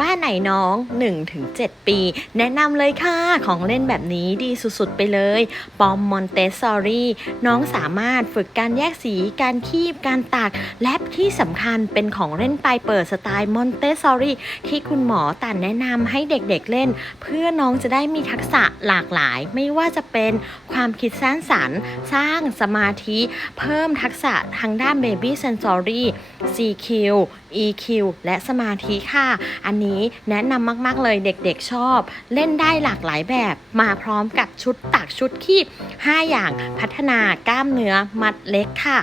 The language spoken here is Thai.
บ้านไหนน้อง 1-7 ปี แนะนำเลยค่ะ ของเล่นแบบนี้ดีสุดๆ ไปเลย ปอมมอนเตสซอรี่ น้องสามารถฝึกการแยกสี การคีบ การตาก และที่สำคัญเป็นของเล่นปลายเปิดสไตล์มอนเตสซอรี่ที่คุณหมอตันแนะนำให้เด็กๆเล่น เพื่อน้องจะได้มีทักษะหลากหลาย ไม่ว่าจะเป็นความคิดสร้างสรรค์ สร้างสมาธิ เพิ่มทักษะทางด้าน Baby Sensory CQ EQ และสมาธิค่ะ อันนี้แนะนำมากๆเลยเด็กๆชอบ เล่นได้หลากหลายแบบ มาพร้อมกับชุดตักชุดคีบ5อย่างพัฒนากล้ามเนื้อมัดเล็กค่ะ